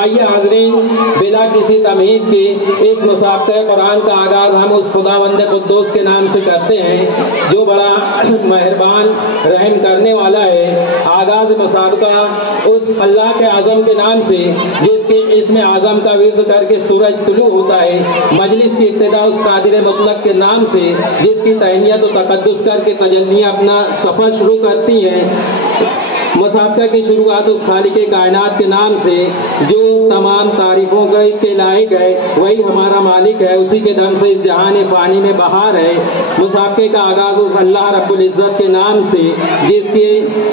आइए हाज़रीन, बिला किसी तमहीद के इस मुसाबक़े कुरान का आगाज़ हम उस खुदावंद कुद्दूस के नाम से करते हैं जो बड़ा मेहरबान रहम करने वाला है। आगाज़ मुसाबक़ा उस अल्लाह के आज़म के नाम से जिसके इसमें आज़म का विर्द करके सूरज तुलू होता है। मजलिस की इब्तिदा उस कादिर मुतलक के नाम से जिसकी तहनियत व तक़द्दुस करके तजल्लियाँ अपना सफ़र शुरू करती हैं। मुसाबक़े की शुरुआत उस खालिक कायनात के नाम से जो तमाम तारीफ़ों के लायक है, वही हमारा मालिक है, उसी के दम से इस जहान पानी में बहार है। मुसाबक़े का आगाज़ उस अल्लाह रब्बुल इज़्ज़त के नाम से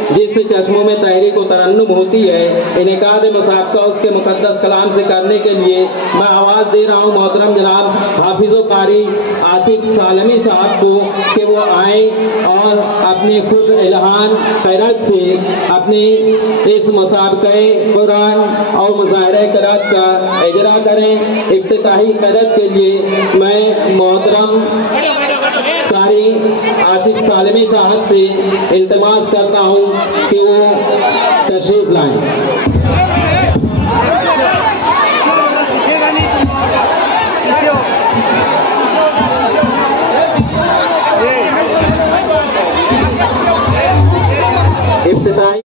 जिससे चश्मों में तहरीक व तरन्नुम होती है। इनेकाद मुसाबक़ा उसके मुक़द्दस कलाम से करने के लिए मैं आवाज़ दे रहा हूँ मोहतरम जनाब हाफिज़ कारी आसिफ सालमी साहब को कि वो आए और अपने खुश इल्हान क़िरात से अपने इस मुसाबक़े कुरान और मुज़ाहिरा क़िरात का इजरा करें। इफ्तिताही क़िरात के लिए मैं मोहतरम कारी आसिफ सालमी साहब से इल्तिमास करता हूँ कि वो तशरीफ़ लाएं। इब्तिदाई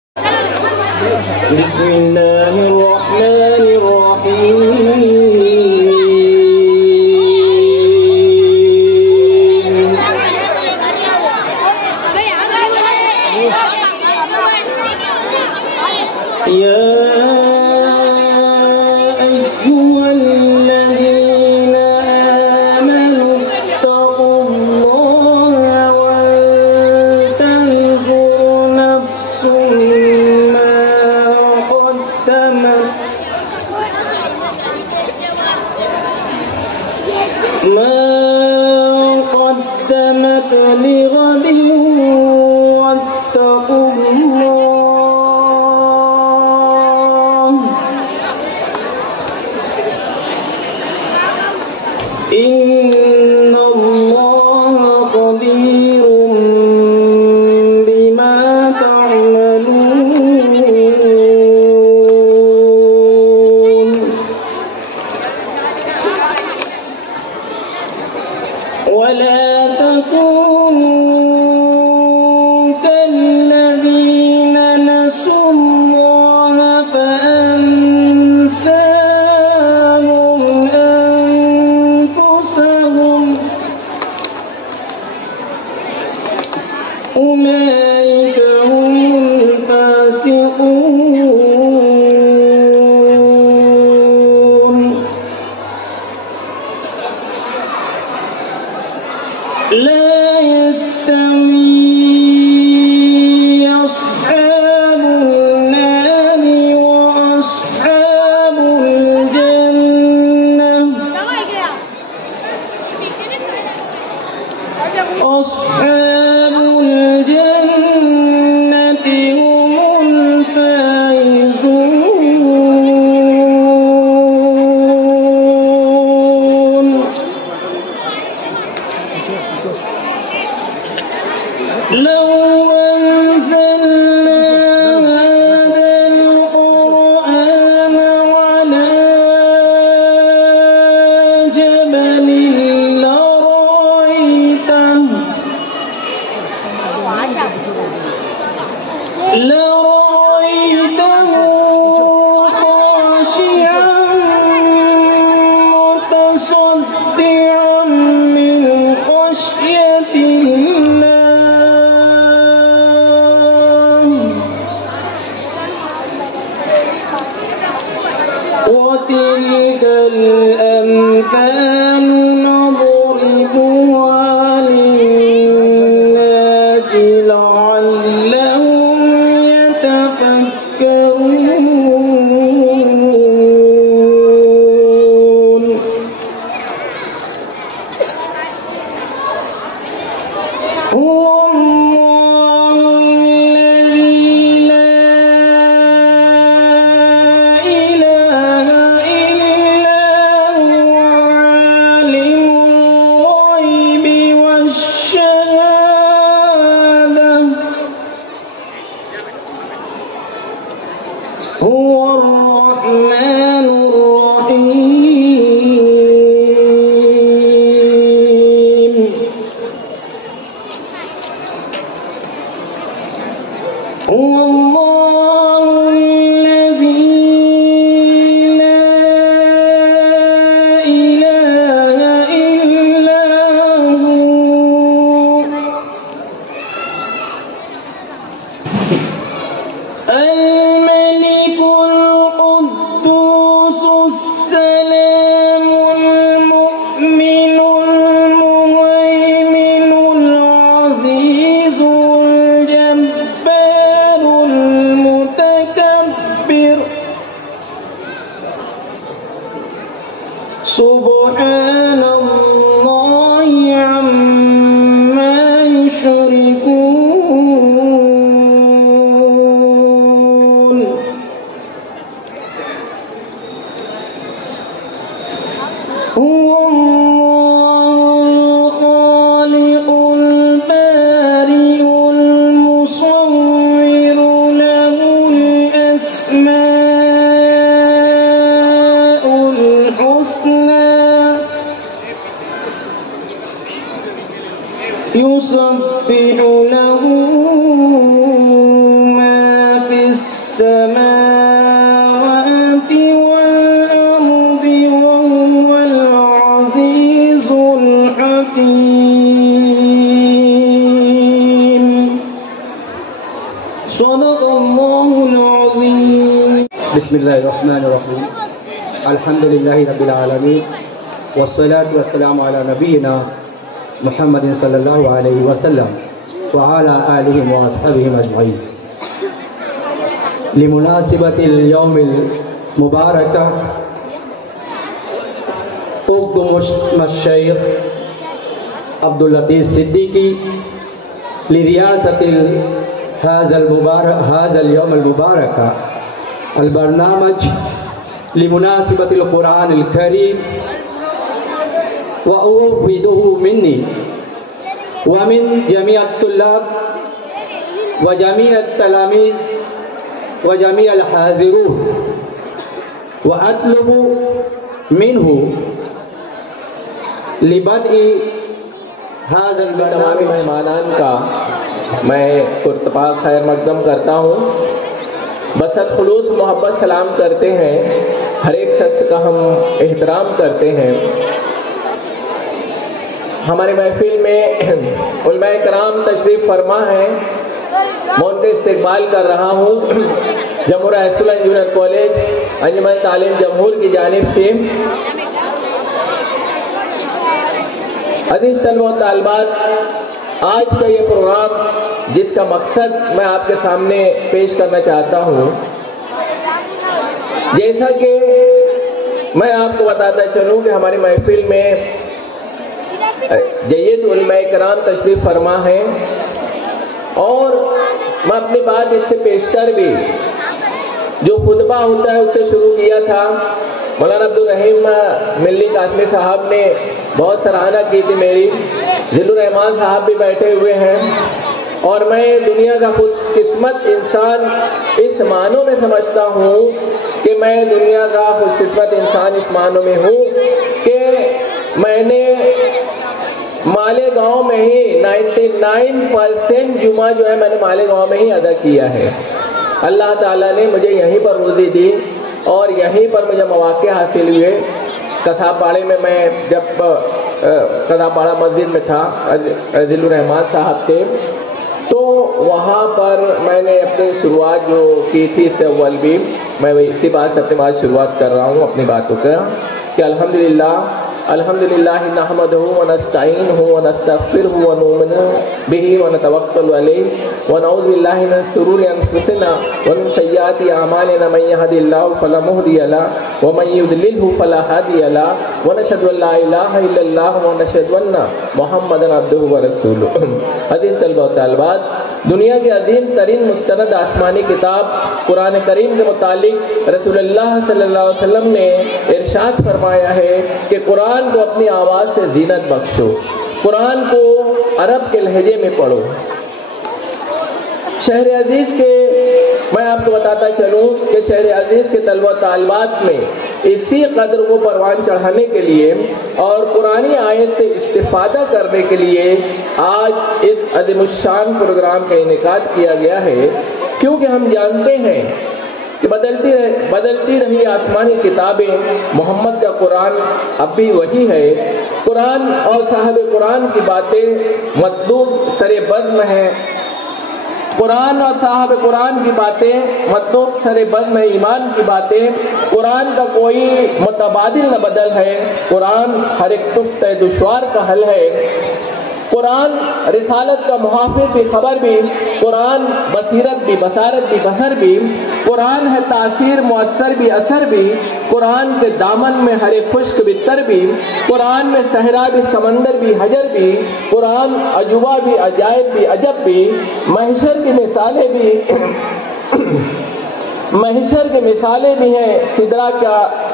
سبحان الله عما يشركون هو الله الخالق البارئ المصور له الأسماء الحسنى يسبح له ما في السماوات والأرض وهو العزيز الحكيم صدق الله العظيم. بسم الله الرحمن الرحيم. الحمد لله رب العالمين والصلاة والسلام على نبينا محمد صلی اللہ علیہ وسلم وعلى آلہ وصحبہ اجمعین. لمناسبة اليوم المبارک اقدم الشیخ عبداللطیف صدیقی لریاست هذا اليوم المبارک البرنامج لمناسبة القرآن الكريم وأوفده مني ومن جميع الطلاب وجميع التلاميذ وجميع الحاضرون وأطلب منه لبدء هذا تمام مہمانان کا میں پرتپاک خیر مقدم کرتا ہوں. بسط خلوص محبت سلام کرتے ہیں. ہر ایک شخص کا ہم احترام کرتے ہیں. ہمارے محفل میں علماء کرام تشریف فرما ہیں. میں ان کا استقبال کر رہا ہوں جمہور ہائی اسکول اینڈ جونیئر کالج انجمن تعلیم جمہور کی جانب سے. عزیز طلبہ و طالبات، آج کا یہ پروگرام جس کا مقصد میں آپ کے سامنے پیش کرنا چاہتا ہوں، جیسا کہ میں آپ کو بتاتا چلوں کہ ہماری محفل میں جید علماء کرام تشریف فرما ہیں، اور میں اپنی بات اس سے پیش کر بھی جو خطبہ ہوتا ہے اس سے شروع کیا تھا. مولانا عبدالرحیم ملی قاسمی صاحب نے بہت سراہنا کی تھی میری. ذل الرحمان صاحب بھی بیٹھے ہوئے ہیں، اور میں دنیا کا خوش قسمت انسان اس معنوں میں سمجھتا ہوں کہ میں دنیا کا خوش قسمت انسان اس معنوں میں ہوں کہ میں نے مالیگاؤں میں ہی 99% جمعہ جو ہے میں نے مالیگاؤں میں ہی ادا کیا ہے. اللہ تعالیٰ نے مجھے یہیں پر روزی دی اور یہیں پر مجھے مواقع حاصل ہوئے. قصاب باڑے میں جب قصاب باڑہ مسجد میں تھا، ذل الرحمان صاحب تھے، تو وہاں پر میں نے اپنی شروعات جو کی تھی اس سے اول بھی میں اسی بات سے اپنی بات شروعات کر رہا ہوں اپنی باتوں کا کہ الحمدللہ نحمدہ ونستعینہ ونستغفرہ ونؤمن بہ ونتوکل علیہ ونعوذ باللہ من شرور انفسنا ومن سیئات اعمالنا من یہد اللہ فلا مہدی لہ ومن یضللہ فلا ہادی لہ ونشہد ان لا الہ الا اللہ ونشہد ان محمدا عبدہ ورسولہ. عزیز طلبہ و طالبات، دنیا کی عظیم ترین مستند آسمانی کتاب قرآن کریم کے متعلق رسول اللہ صلی اللہ علیہ وسلم نے ارشاد فرمایا ہے کہ قرآن کو اپنی آواز سے زینت بخشو، قرآن کو عرب کے لہجے میں پڑھو. شہر عزیز کے میں آپ کو بتاتا چلوں کہ شہر عزیز کے طلبہ و طالبات میں اسی قدر کو پروان چڑھانے کے لیے اور قرآنی آیت سے استفادہ کرنے کے لیے آج اس عظیم الشان پروگرام کا انعقاد کیا گیا ہے، کیونکہ ہم جانتے ہیں کہ بدلتی رہی آسمانی کتابیں محمد کا قرآن اب بھی وہی ہے. قرآن اور صاحب قرآن کی باتیں مطلوب سر بزم ہیں. قرآن اور صاحب قرآن کی باتیں مطلوب سر بزم ایمان کی باتیں. قرآن کا کوئی متبادل نہ بدل ہے. قرآن ہر ایک تفت دشوار کا حل ہے. قرآن رسالت کا محافظ بھی، خبر بھی. قرآن بصیرت بھی، بصارت بھی، بصر بھی. قرآن ہے تاثیر، مؤثر بھی، اثر بھی. قرآن کے دامن میں ہر ایک خشک بھی تر بھی، قرآن میں صحرا بھی سمندر بھی حجر بھی، قرآن عجوبہ بھی عجائب بھی عجب بھی، محشر کی مثالیں بھی محشر کی مثالیں بھی ہیں، سدرہ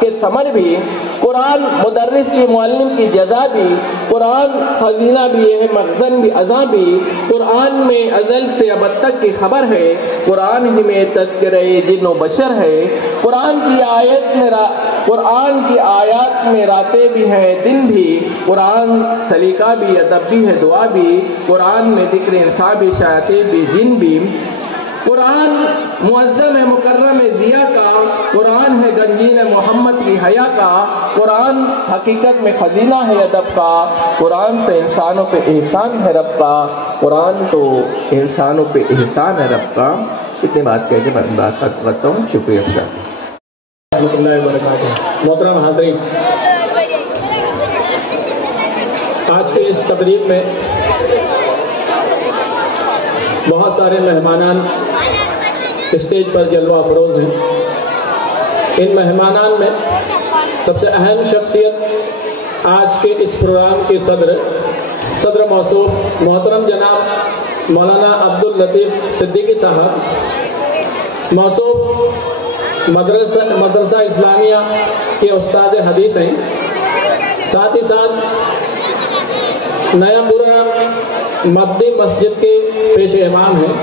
کے ثمر بھی، قرآن مدرس کی معلم کی جزا بھی، قرآن خزینہ بھی ہے مخزن بھی ازاں بھی، قرآن میں ازل سے ابد تک کی خبر ہے، قرآن ہی میں تذکرہ جن و بشر ہے، قرآن کی آیات میں راتیں بھی ہیں دن بھی، قرآن سلیقہ بھی ادب بھی ہے دعا بھی، قرآن میں ذکر انسان بھی شیاطین بھی جن بھی، قرآن معظم ہے مکرم ہے ضیاء کا، قرآن ہے گنجین محمد کی حیا کا، قرآن حقیقت میں خزینہ ہے ادب کا، قرآن تو انسانوں پہ احسان ہے رب کا، قرآن تو انسانوں پہ احسان ہے رب کا۔ اتنی بات کہہ کے میں بات کرتا ہوں، شکریہ رحمۃ اللہ وبرکاتہ۔ محترم حاضرین، آج کے اس تقریب میں بہت سارے مہمانان اسٹیج پر جلوہ افروز ہیں۔ ان مہمانان میں سب سے اہم شخصیت آج کے اس پروگرام کے صدر موصوف محترم جناب مولانا عبداللطیف صدیقی صاحب، موصوف مدرسہ اسلامیہ کے استاد حدیث ہیں، ساتھ ہی ساتھ نیا پورا مدی مسجد کے پیش امام ہیں۔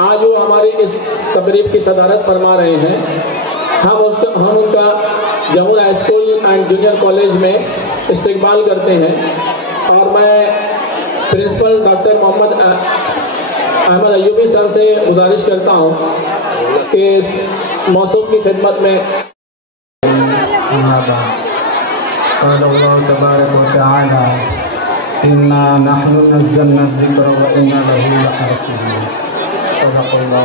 آج وہ ہماری اس تقریب کی صدارت فرما رہے ہیں۔ ہم ان کا جمہور ہائی اسکول اینڈ جونیئر کالج میں استقبال کرتے ہیں، اور میں پرنسپل ڈاکٹر محمد احمد ایوبی سر سے گزارش کرتا ہوں کہ اس موصوف کی خدمت میں قال اللہ تبارک و تعالی انا نحن نزلنا الذکر و انا له لحافظون۔ صدق اللہ۔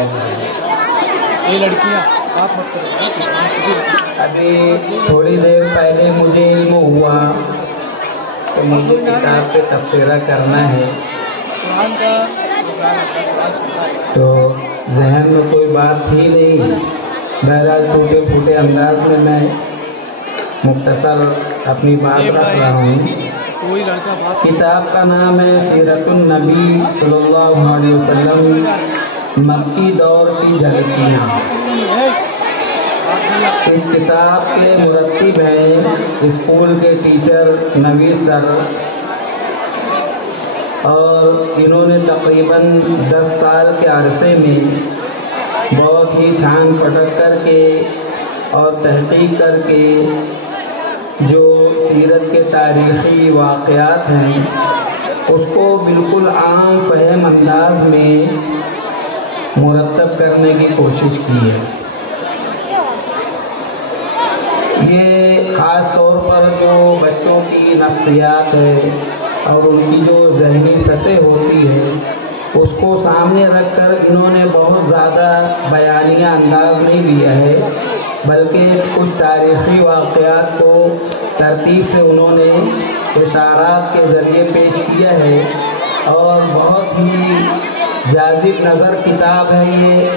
یہ لڑکیاں آپ مت کرو۔ ابھی تھوڑی دیر پہلے مجھے علم ہوا کہ مجھے کتاب پہ تبصرہ کرنا ہے، تو ذہن میں کوئی بات تھی نہیں۔ بہرحال ٹوٹے پھوٹے انداز میں میں مختصر اپنی بات رکھ رہا ہوں۔ کتاب کا نام ہے سیرت النبی صلی اللہ علیہ وسلم، مکی دور کی جھلکیاں۔ اس کتاب کے مرتب ہیں اسکول کے ٹیچر نوید سر، اور انہوں نے تقریباً 10 سال کے عرصے میں بہت ہی چھان پھٹک کر کے اور تحقیق کر کے جو سیرت کے تاریخی واقعات ہیں اس کو بالکل عام فہم انداز میں مرتب کرنے کی کوشش کی ہے۔ یہ خاص طور پر جو بچوں کی نفسیات ہے اور ان کی جو ذہنی سطح ہوتی ہے اس کو سامنے رکھ کر انہوں نے بہت زیادہ بیانیہ انداز نہیں لیا ہے، بلکہ کچھ تاریخی واقعات کو ترتیب سے انہوں نے اشارات کے ذریعے پیش کیا ہے، اور بہت ہی جاذب نظر کتاب ہے یہ۔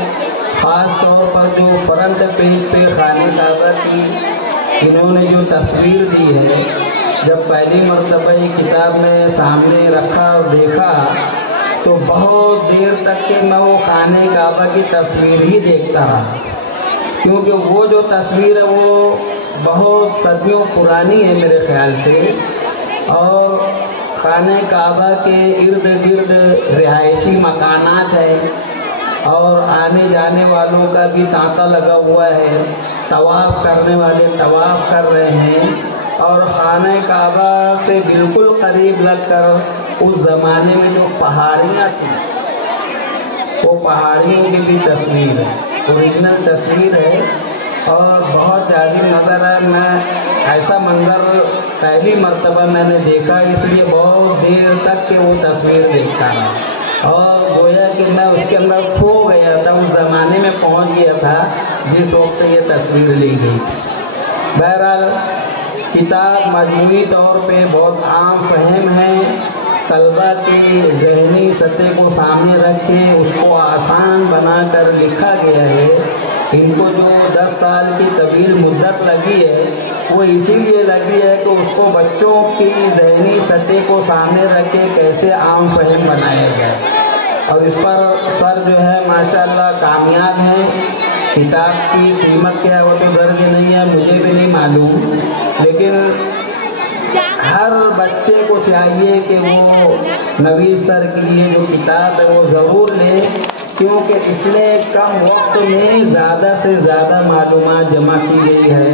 خاص طور پر جو فرنٹ پیج پہ خانہ کعبہ کی انہوں نے جو تصویر دی ہے، جب پہلی مرتبہ یہ کتاب میں سامنے رکھا اور دیکھا تو بہت دیر تک کہ میں وہ خانہ کعبہ کی تصویر ہی دیکھتا رہا، کیونکہ وہ جو تصویر ہے وہ بہت صدیوں پرانی ہے میرے خیال سے، اور خانہ کعبہ کے ارد گرد رہائشی مکانات ہیں اور آنے جانے والوں کا بھی تانتا لگا ہوا ہے، طواف کرنے والے طواف کر رہے ہیں، اور خانہ کعبہ سے بالکل قریب لگ کر اس زمانے میں جو پہاڑیاں تھیں وہ پہاڑیوں کی بھی تصویر ہے، اوریجنل تصویر ہے، اور بہت جالب نظر ہے۔ میں ایسا منظر پہلی مرتبہ میں نے دیکھا، اس لیے بہت دیر تک کہ وہ تصویر دیکھتا رہا، اور گویا کہ میں اس کے اندر کھو گیا تھا، اس زمانے میں پہنچ گیا تھا جس وقت یہ تصویر لی گئی تھی۔ بہرحال کتاب مجموعی طور پہ بہت عام فہم ہے، طلبہ کی ذہنی سطح کو سامنے رکھ کے اس کو آسان بنا کر لکھا گیا ہے، इनको जो 10 साल की तवील मुद्दत लगी है वो इसीलिए लगी है कि उसको बच्चों की ज़हनी सतह को सामने रख के कैसे आम फहम बनाया जाए। और इस पर सर जो है माशाल्लाह कामयाब हैं। किताब की कीमत क्या है वो तो दर्ज नहीं है, मुझे भी नहीं मालूम, लेकिन हर बच्चे को चाहिए कि वो नवीद सर की ये जो किताब है वो ज़रूर ले, क्योंकि इसमें कम वक्त में ज़्यादा से ज़्यादा मालूमात जमा की गई है।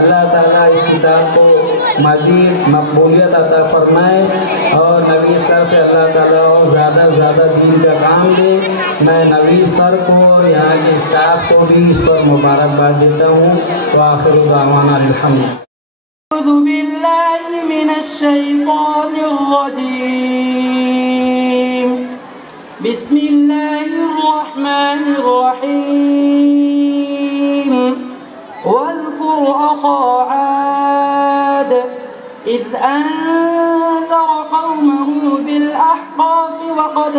अल्लाह ताला इस किताब को मज़ीद मकबूलियत अता फरमाए और नवीद सर से अल्लाह ताला और ज़्यादा से ज़्यादा दीन का काम दे। मैं नवीद सर को और यहाँ के स्टाफ को भी इस पर मुबारकबाद देता हूँ। तो आखिर दावाना अल्हम्दुलिल्लाह। أعوذ بالله من الشيطان الرجيم. بسم الله الرحمن الرحيم. واذكر أخا عاد إذ أنذر قومه بالأحقاف وقد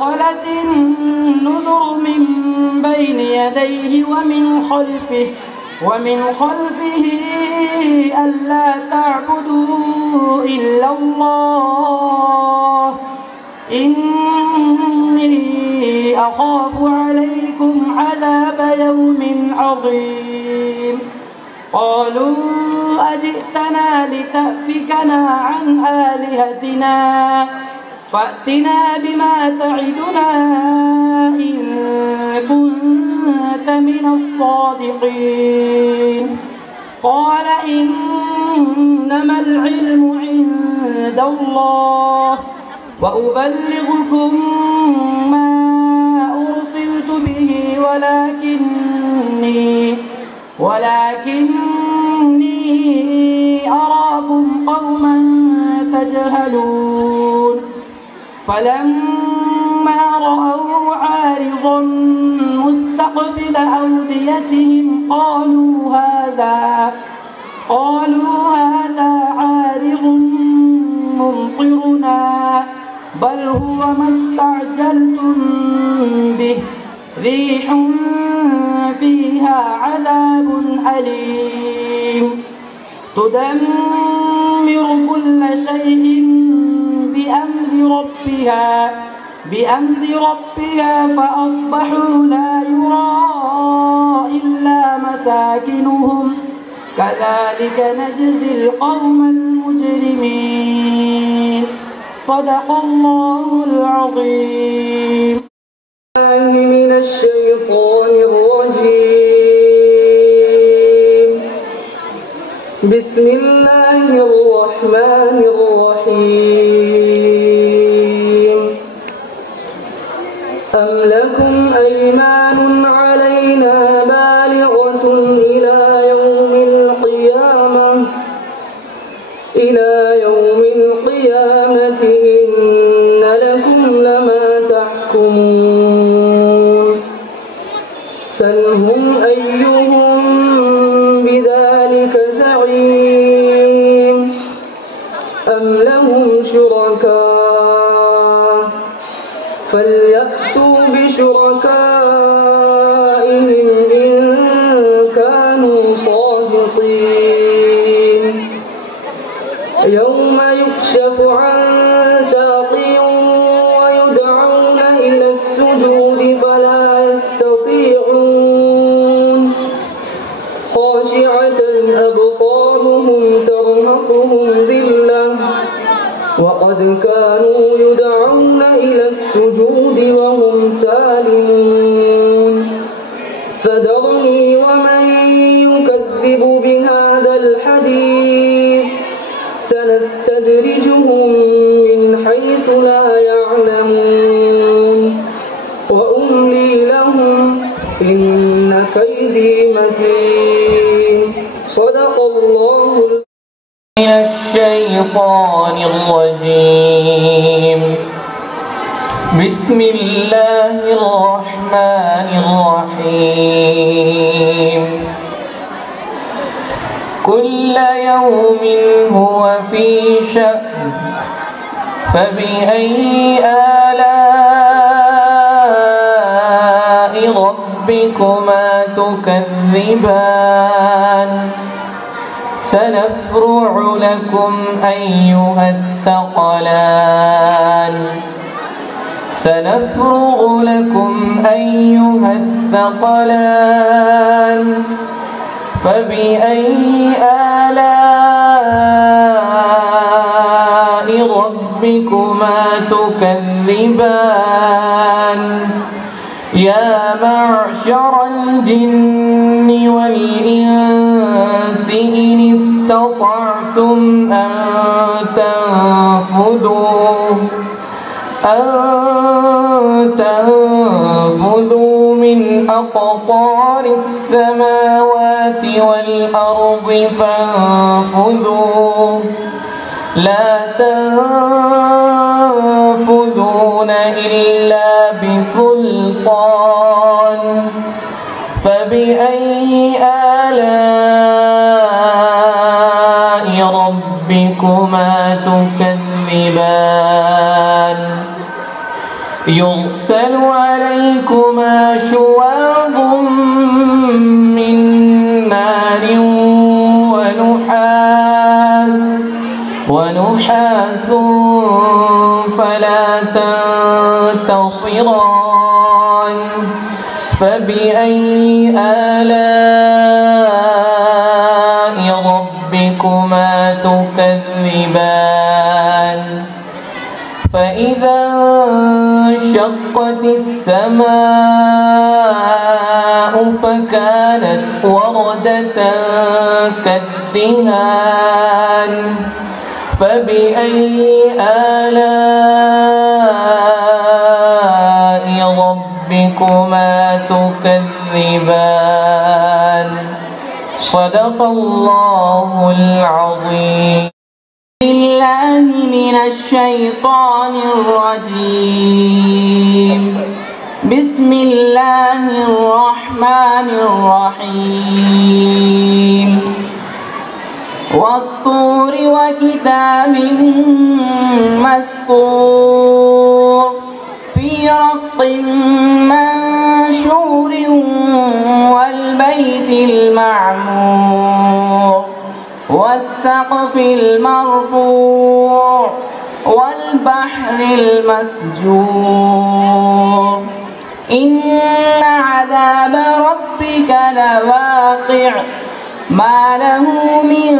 خلت النذر من بين يديه ومن خلفه ألا تعبدوا إلا الله إني أخاف عليكم عذاب يوم عظيم. قالوا أجئتنا لتأفكنا عن آلهتنا فأتنا بما تعدنا إن كنت من الصادقين. قال إنما العلم عند الله وأبلغكم ما أرسلت به ولكني أراكم قوما تجهلون. فلما رأوا عارضا مستقبل أوديتهم قالوا هذا عارض ممطرنا بل هو ما استعجلتم به ريح فيها عذاب أليم تدمر كل شيء بأمر ربها فأصبحوا لا يرى إلا مساكنهم كذلك نجزي القوم المجرمين. صدق الله العظيم. من الشيطان الرجيم. بسم الله الرحمن الرحيم. أم لكم أيمان علينا بالغة إلى يوم القيامة إن لكم لما تحكمون. سلهم أيهم بذلك زعيم أم لهم شركاء فليأتوا بشركائهم إن كانوا صادقين. يوم يكشف عن ساق ويدعون إلى السجود فلا يستطيعون خاشعة أبصارهم ترهقهم ذلة وقد كانوا يدعون إلى السجود وهم سالمون. فذرني ومن يكذب بهذا الحديث سنستدرجهم من حيث لا يعلمون وأملي لهم إن كيدي متين. صدق الله. من الشيطان الرجيم. بسم الله الرحمن الرحيم. كل يوم هو في شأن فبأي آلاء ربكما تكذبان سنفرغ لكم أيها الثقلان فبأي آلاء ربكما تكذبان يا معشر الجن والإنس إن استطعتم أن تنفذوا من أقطار السماوات والأرض فانفذوا لا تنفذون إلا بسلطان فبأي آلاء ربكما تكذبان يرسل عليكما شواظ من نار ونحاس فلا تنتصران فبأي آلاء ربكما تكذبان فإذا انشقت السماء فكانت وردة كالدهان فبأي آلاء ربكما تكذبان صدق الله العظيم بالله من الشيطان الرجيم بسم الله الرحمن الرحيم والطور وكتاب مسطور في رق منشور والبيت المعمور والسقف المرفوع والبحر المسجور إن عذاب ربك لواقع ما له من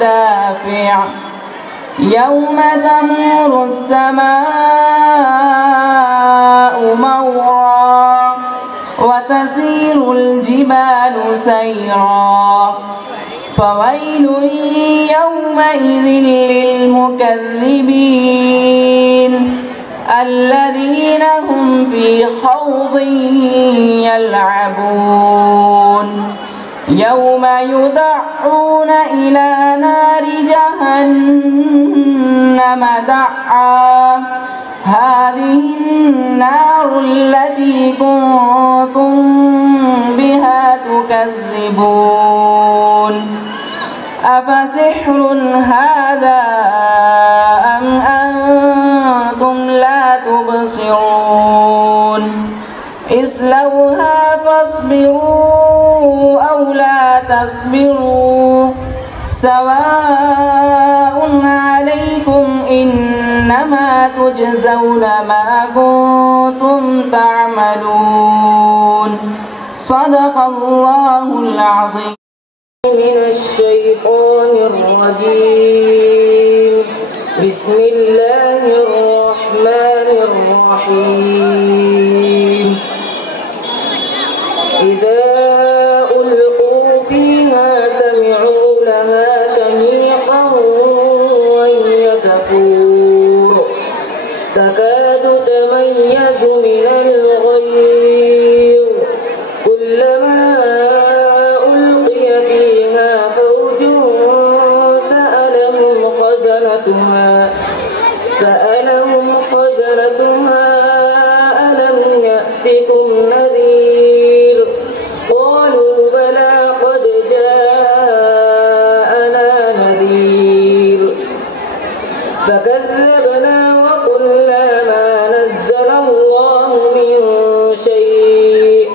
دافع يوم تمور السماء مورا وتسير الجبال سيرا فويل يومئذ للمكذبين الذين هم في خوض يلعبون يوم يدعون إلى نار جهنم دعا هذه النار التي كنتم بها تكذبون أفسحر هذا أم أنتم لا تبصرون اصلوها فاصبروا أو لا تصبروا سواء عليكم إنما تجزون ما كنتم تعملون صدق الله العظيم من الشيطان الرجيم بسم الله الرحمن الرحيم إذا ألقوا فيها سمعوا لها شهيقا وهي تفور تكاد تميز من الغيظ كلما ألقي فيها فوج سألهم خزنتها ألم يأتكم نذير قالوا بلى قد جاءنا نذير فكذبنا وقلنا ما نزل الله من شيء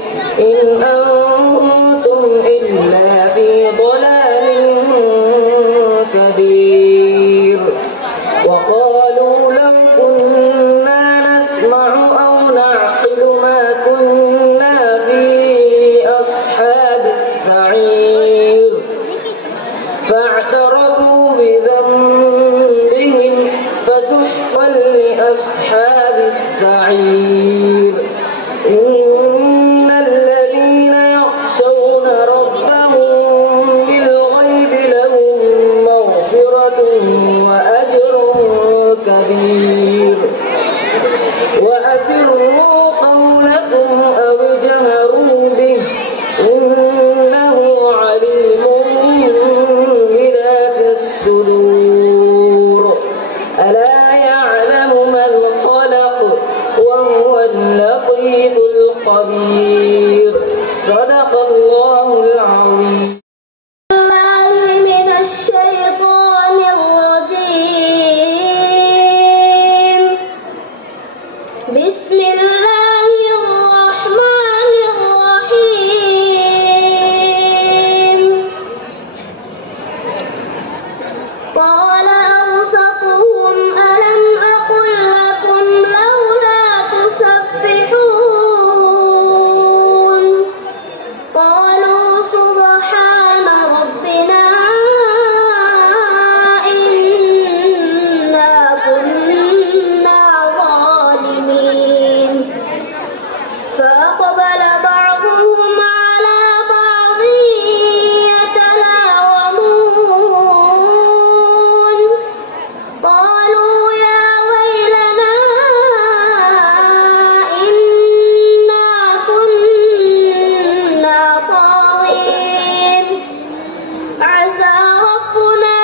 عليم بذات الصدور ألا يعلم من خلق وهو اللطيف الخبير صدق الله العظيم. من الشيطان الرجيم بسم الله الرحمن الرحيم قال أوسطهم ألم أقل لكم لولا تسبحون قالوا سبحان ربنا إنا كنا ظالمين فأقبل بعضهم على بعض يتلاومون قالوا يا ويلنا إنا كنا طاغين عسى ربنا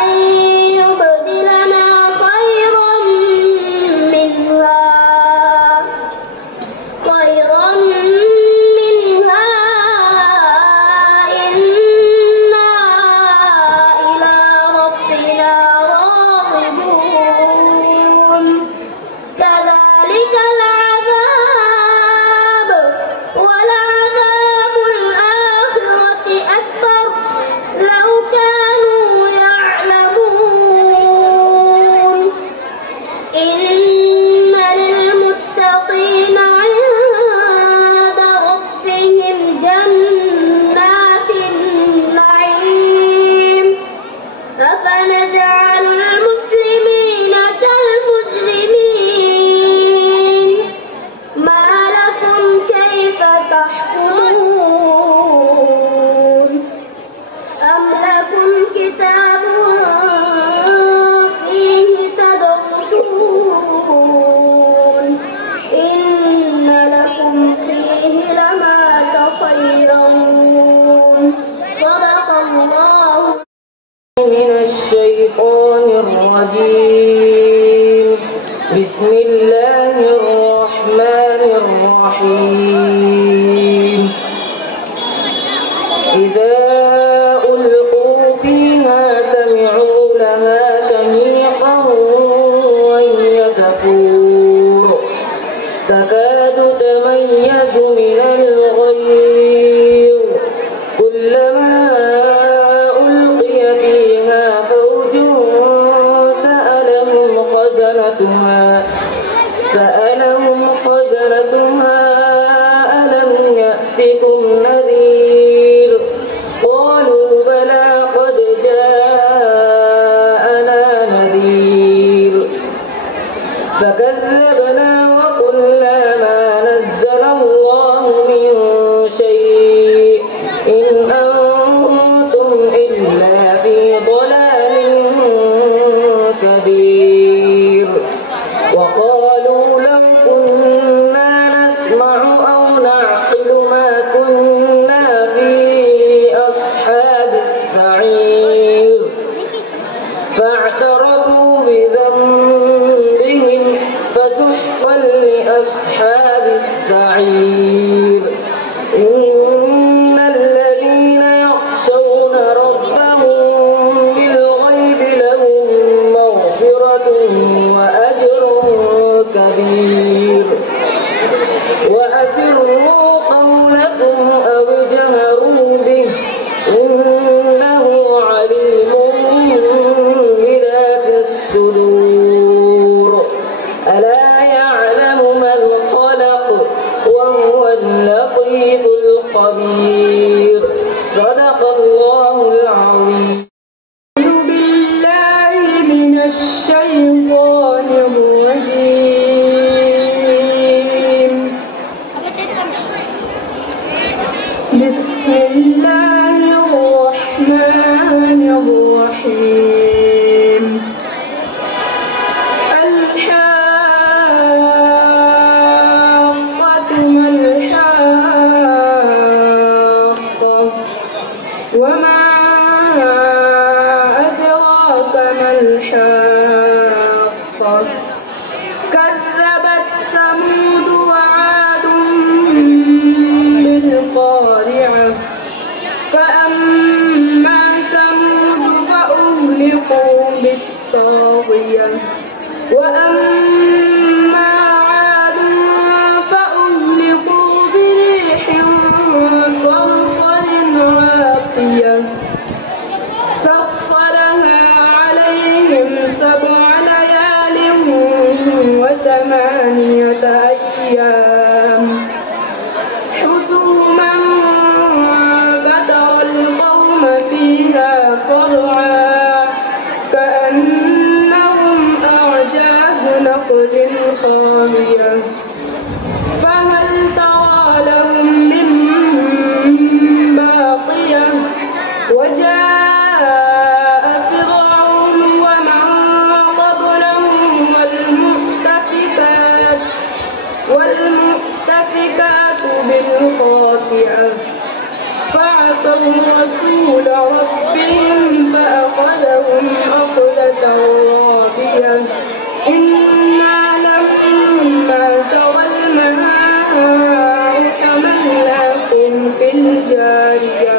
أن يبدلنا خيرا منها إنا إلى ربنا راغبون كذلك العذاب ولعذاب الآخرة أكبر لو كانوا يعلمون إن للمتقين عند ربهم جنات النعيم أفنجعل المسلمين كالمجرمين ما لكم كيف تحكمون أم لكم كتاب فيه تدرسون إن لكم فيه لما تخيرون صدق الله. من الشيطان الرجيم بسم الله الرحمن الرحيم إذا ألقوا فيها سمعوا لها شهيقا وهي تفور تكاد تميز من الغيظ كلما ألقي فيها فوج سألهم خزنتها ألم يأتكم نذير قالوا بلى قد جاءنا نذير فكذبنا وقلنا ما نزل الله من شيء إن أنتم إلا في ضلال كبير وقالوا لو كنا نسمع أو نعقل ما كنا في أصحاب السعير فاعترفوا بذنبهم فسحقا لأصحاب السعير إن الذين يخشون ربهم بالغيب لهم مغفرة وأجر كبير وأسروا قولكم أو اجهروا به إنه عليم بذات الصدور ألا يعلم من خلق وهو اللطيف الخبير صدق الله العظيم. أعوذ بالله من الشيطان الرجيم بسم الله الرحمن الرحيم الحاقة ما الحاقة وأما عاد فأهلكوا بريح صرصر عاتية سخرها عليهم 7 ليال و8 أيام حسوما فترى القوم فيها صرعا كأنهم أعجاز نخل خاوية فهل ترى لهم من باقية وجاء فرعون ومن قبله والمؤتفكات بالخاطئة فعصوا رسول ربهم فأخذهم أخذة رابية إنا لما ترى الماء حملناكم في الجارية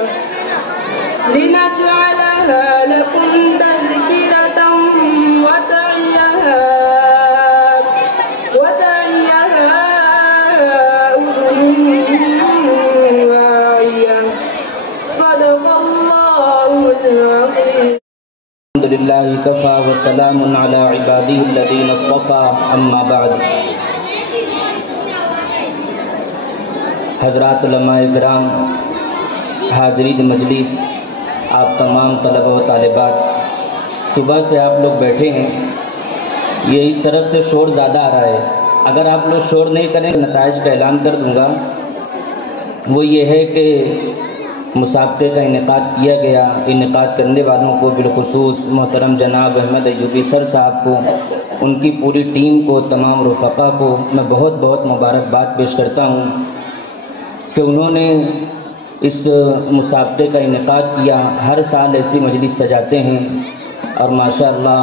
لنجعلها لكم تذكرة وتعيها أذن واعية صدق الله العظيم. الحمد لله كفى وسلام على عباده الذين اصطفى अम्मा बाद। हज़रात उलमाए किराम, हाज़रीन मजलिस, आप तमाम तलबा व तालिबात, सुबह से आप लोग बैठे हैं, ये इस तरफ से शोर ज़्यादा आ रहा है। अगर आप लोग शोर नहीं करें नताइज का ऐलान कर दूँगा। वो ये है कि मुसाबक़े का इनेकाद किया गया। इनेकाद करने वालों को बिलखुसूस मोहतरम जनाब अहमद अय्यूबी सर साहब को, उनकी पूरी टीम को, तमाम रुफ़क़ा को मैं बहुत बहुत मुबारकबाद पेश करता हूँ कि उन्होंने इस मुसाबक़े का इनेकाद किया। हर साल ऐसी मजलिस सजाते हैं और माशाअल्लाह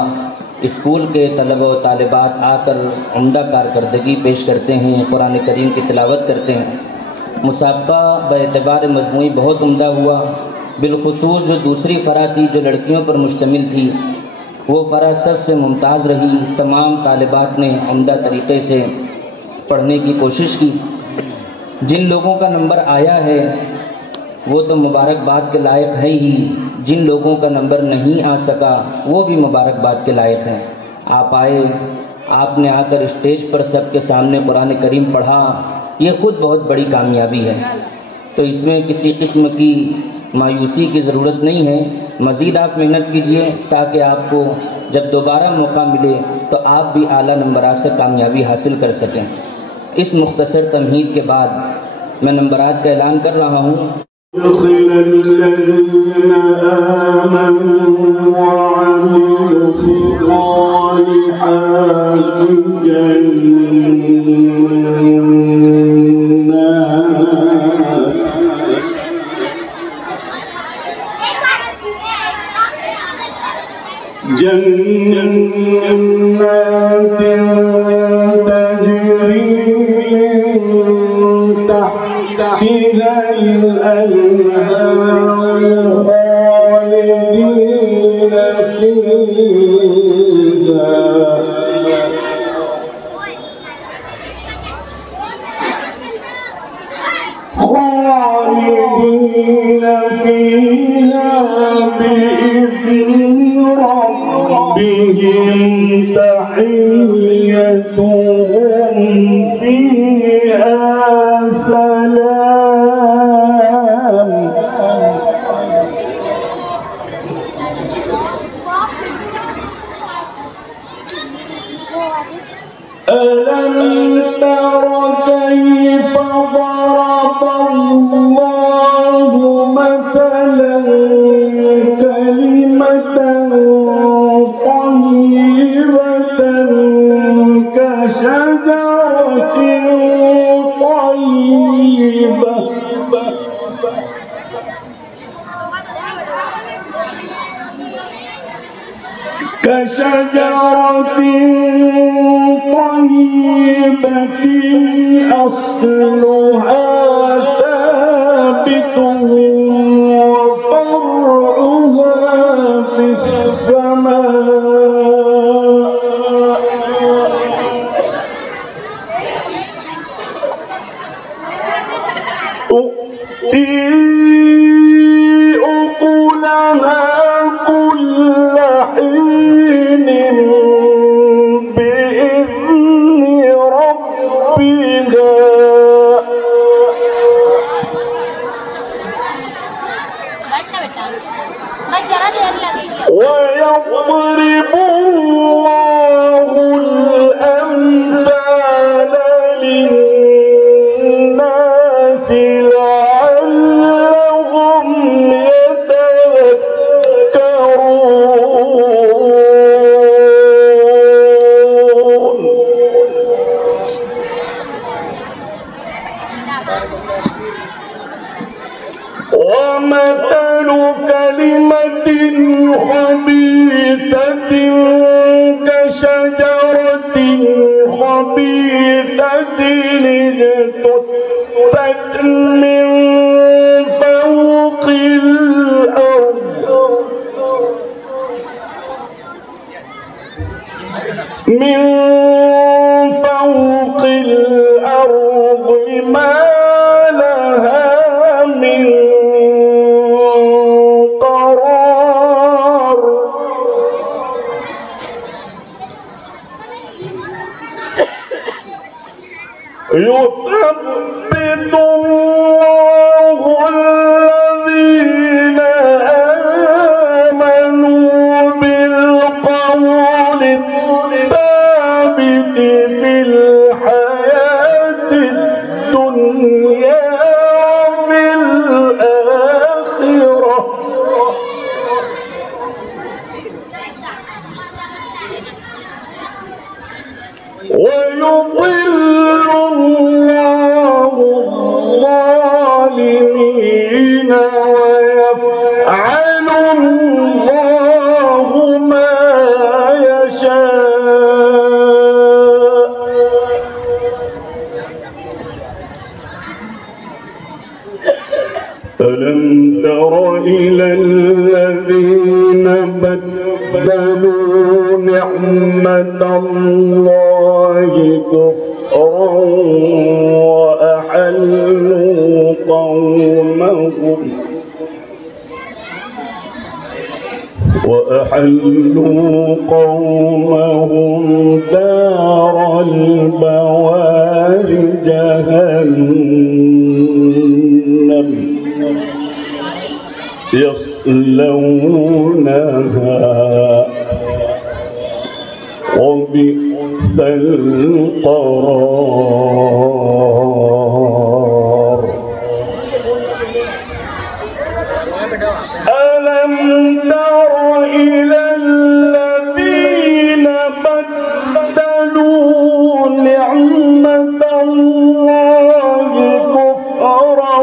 स्कूल के तलबा व तालिबात आकर उम्दा कारकर्दगी पेश करते हैं, कुरान करीम की तिलावत करते हैं। मुसाबक़ा बेअतबार मजमूई बहुत उम्दा हुआ। बिलखुसूस जो दूसरी फ़रा थी जो लड़कियों पर मुश्तमिल थी, वो फ़रा सबसे मुमताज़ रही। तमाम तालिबात ने उम्दा तरीक़े से पढ़ने की कोशिश की। जिन लोगों का नंबर आया है वो तो मुबारकबाद के लायक है ही, जिन लोगों का नंबर नहीं आ सका वो भी मुबारकबाद के लायक हैं। आप आए, आपने आकर स्टेज पर सबके सामने कुरान करीम पढ़ा, ये ख़ुद बहुत बड़ी कामयाबी है। तो इसमें किसी किस्म की मायूसी की ज़रूरत नहीं है। मज़ीद आप मेहनत कीजिए ताकि आपको जब दोबारा मौका मिले तो आप भी आला नंबरात से कामयाबी हासिल कर सकें। इस मुख्तसर तमहीद के बाद मैं नंबरात का ऐलान कर रहा हूँ। जन्नत तजरी तहतिहा अल-अनहार खालिदीन फीहा بإذن ربهم تحيتهم فيها سلام ألم تر كيف ضرب الله مثلا كلمة طيبة كشجرة طيبة طيبة أصلها ثابت وفرعها في السماء تؤتي أكلها كل حين بإذن ربها ويضرب الله الأمثال للناس لعلهم يتذكرون. ومثل كلمة خبيثة كشجرة خبيثة اجتثت من فوق الأرض ما لها من قرار. يثبت الله الذين آمنوا بالقول الثابت في الحياة الدنيا وفي الآخرة ويضل الله الظالمين ويفعل الله ما يشاء. ألم تر إلى الذين بدلوا نعمة الله كفرا وأحلوا قومهم دار البوار جهنم يصلونها وبئس القرار. ألم تر إلى الذين بدلوا نعمة الله كفرا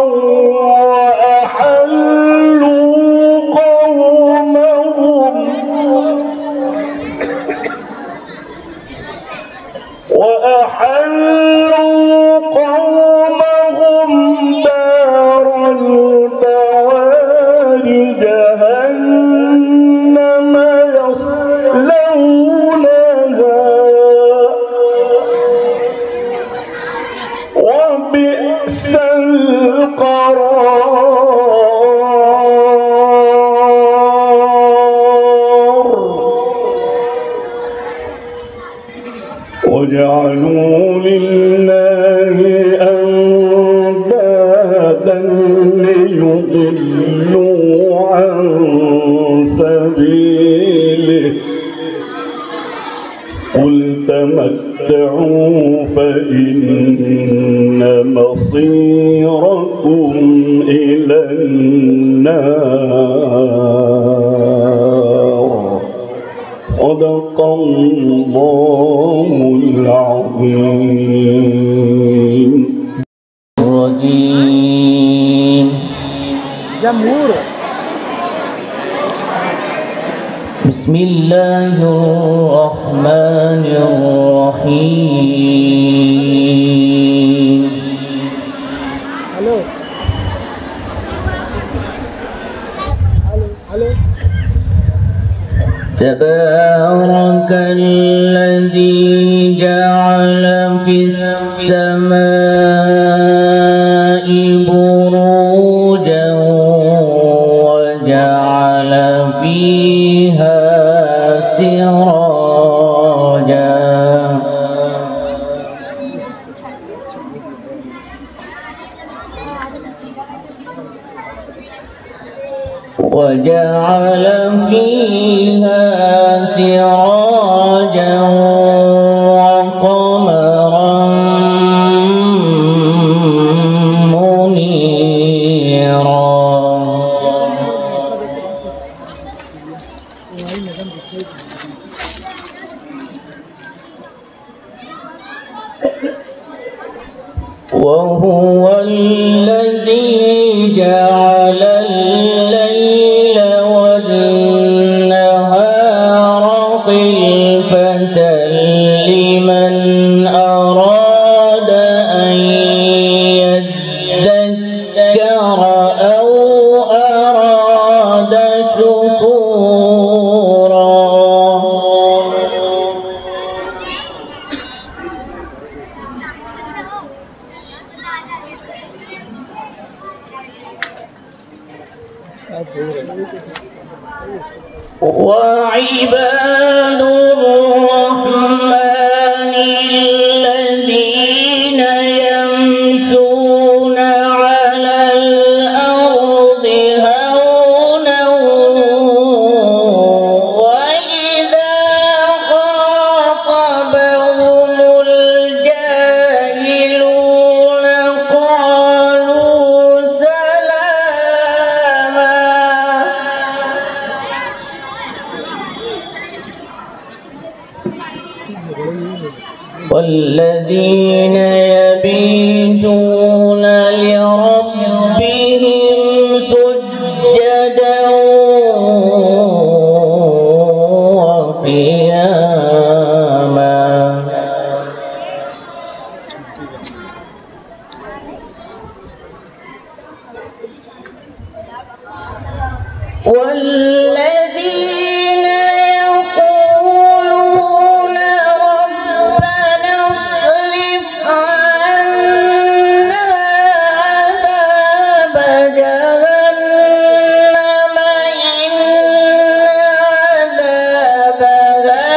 وأحلوا قومهم دار البوار جهنم يصلونها وبئس القرار. وجعلوا لله أندادا ليضلوا عن سبيله قل تمتعوا فإن مصيركم إلى النار. صدق الله العظيم. الرجيم. جمهور. بسم الله الرحمن الرحيم. Halo. تبارك الذي جعل في السماء بروجا وجعل فيها سراجا وجعل فيها سراجا وقمرا منيرا وهو الذي جعل الليل والنهار خلفة لمن أراد أن يذكر أو أراد شكورا وعباد الرحمن الذين يمشون على الأرض هونا وإذا خاطبهم الجاهلون قالوا سلاما والذين يبيتون لربهم سجدا وقياما والذين يقولون ربنا اصرف عنا عذاب جهنم إن عذابها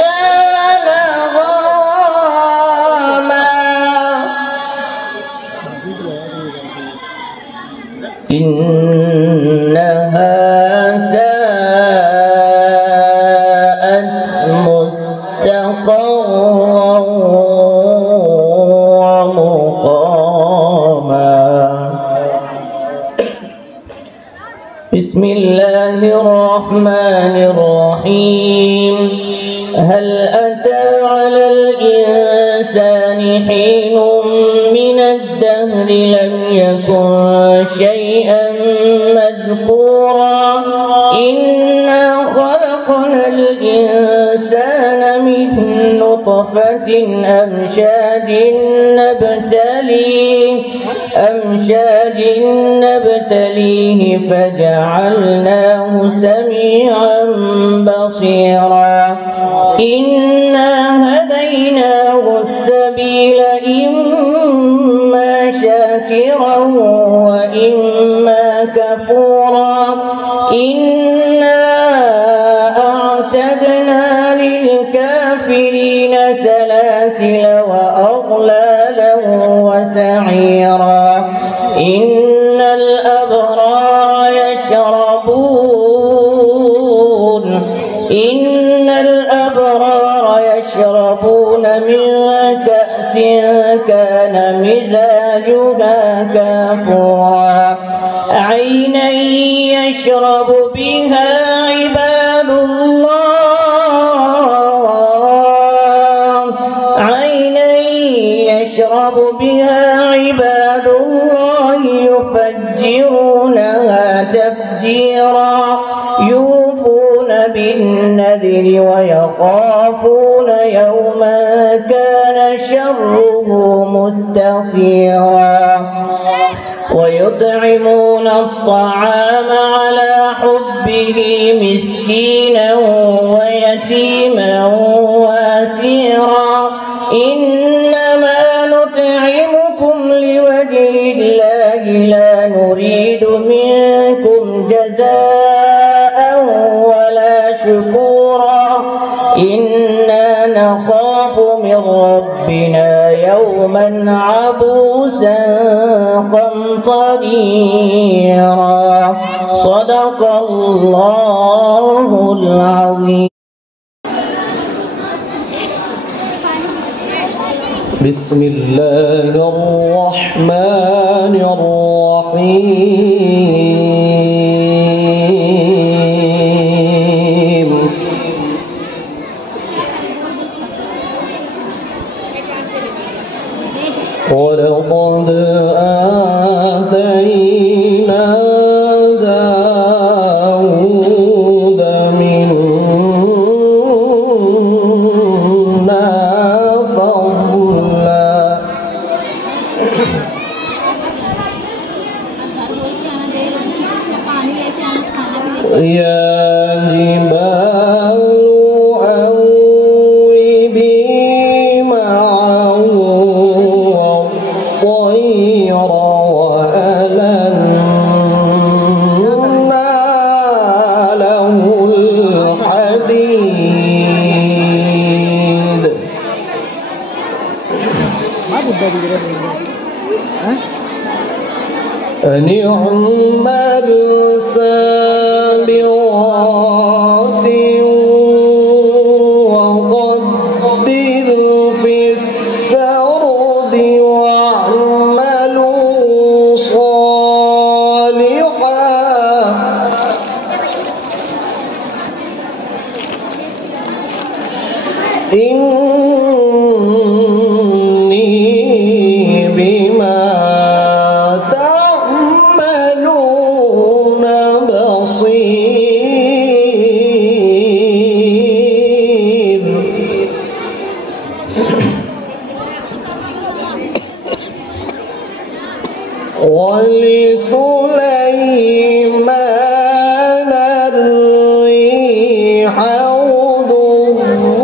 كان غراما إنها ساءت مستقرا ومقاما بسم الله الرحمن الرحيم هل أتى على الإنسان حين من الدهر لم يكن شيئا مذكورا إنا خلقنا الإنسان من نطفة أمشاج نبتليه فجعلناه سميعا بصيرا إنا هديناه السبيل إما شاكرا وإما كفورا إنا أعتدنا للكافرين سلاسل وأغلالا وسعيرا إن الأبرار يشربون من كأس كان مزاجها كافورا عينا يشرب بها عباد الله يفجرونها تفجيرا يوفون بالنذر ويخافون يوما كان شره مستطيرا ويطعمون الطعام على حبه مسكينا ويتيما واسيرا إنما نطعمكم لوجه الله الله لا نريد منكم جزاء ولا شكورا إنا نخاف من ربنا يوما عبوسا قمطريرا صدق الله العظيم. بسم الله الرحمن الرحيم. ولقد آتينا داود منا فضلا يا جبال أوبي معه والطير وألنا له الحديد. أن اعمل سابغات وقدر في السرد واعملوا صالحا إني بما تعملون بصير. ولسليمان الريح غدوها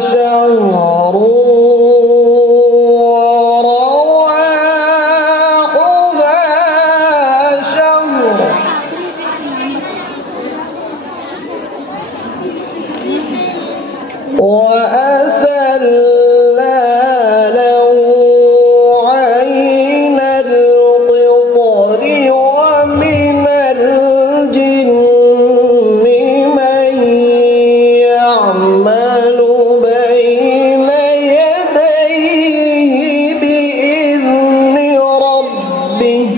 شهر ورواحها شهر وأسلنا له عين القطر ومن الجن من يعمل بين يديه بإذن ربه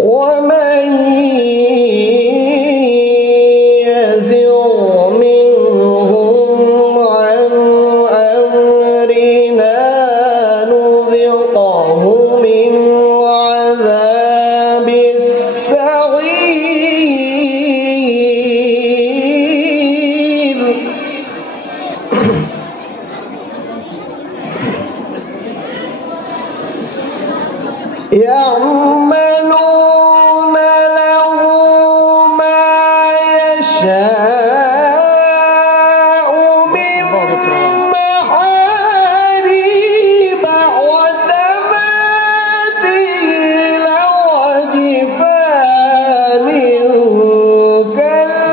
ومن يزغ منهم عن أمرنا نذقه من عذاب السعير. يعملون له ما يشاء من محاريب وتماثيل وجفان كالجواب.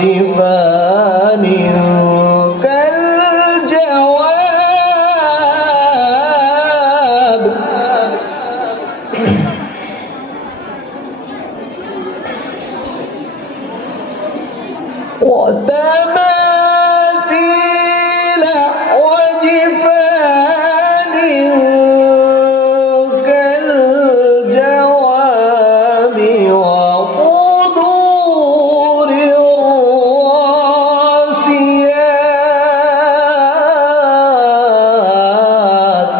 وجفان كالجواب وتماثيل وجفان كالجواب وقدور الراسيات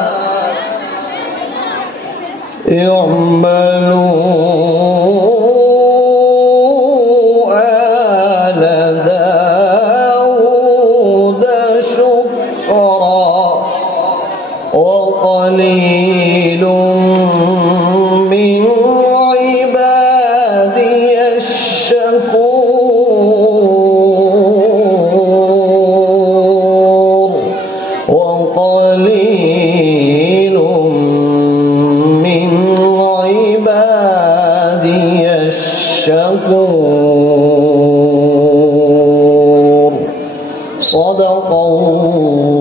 يعملون وقليل من عبادي الشكور وقليل من عبادي الشكور صدق الله